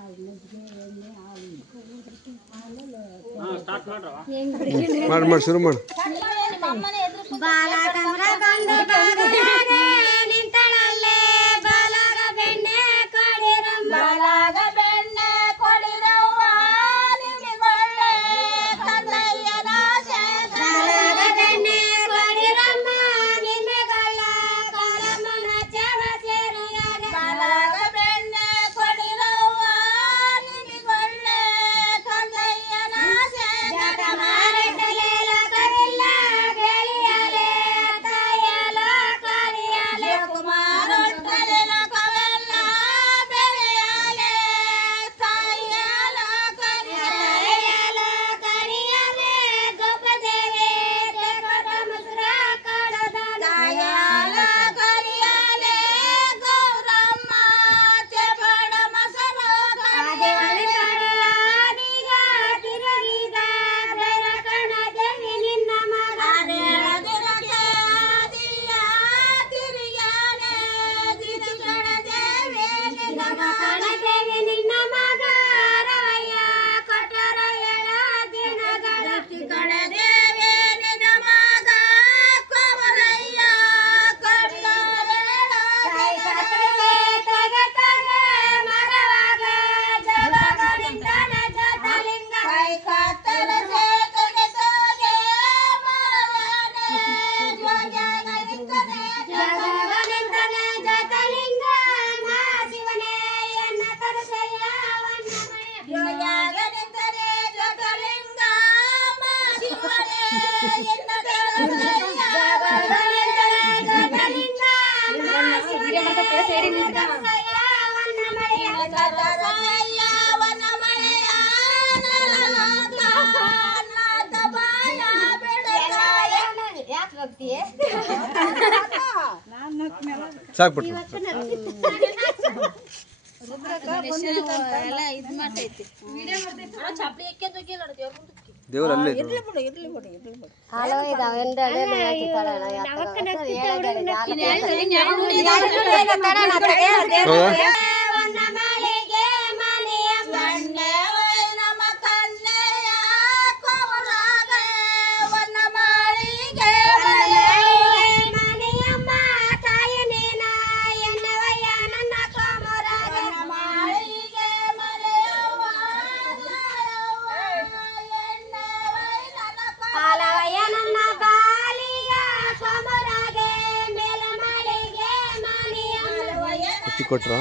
ಅದು ಮಾಡಿ ಮಾಡಿ ಶುರು ಮಾಡಿ ಬಾಲ ಸೇರಿ ಸಾಕ್ಬಿಟ್ಟು ಎಲ್ಲ ಇದ್ ಮಾಡ್ತೈತಿ. ಚಪ್ಲಿ ಎಕ್ಕೆ ಜೋಗಿ ನೋಡ್ತೀವಿ ದೇವ್ರು ಅಲ್ಲೇ ಇದ್ರು. ಅಣ್ಣ, ಯಾಕಲ್ಲ ಕೊಟ್ರ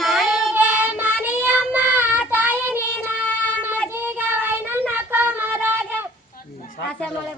ಮಾಳಿಗೆ ಮನೆಯಮ್ಮ ತಾಯಿ ನೀನ ಮಜಿಗೆ ವೈನನ್ನ ಕೋಮರಾಗ ಆಸೆ ಮಳೆ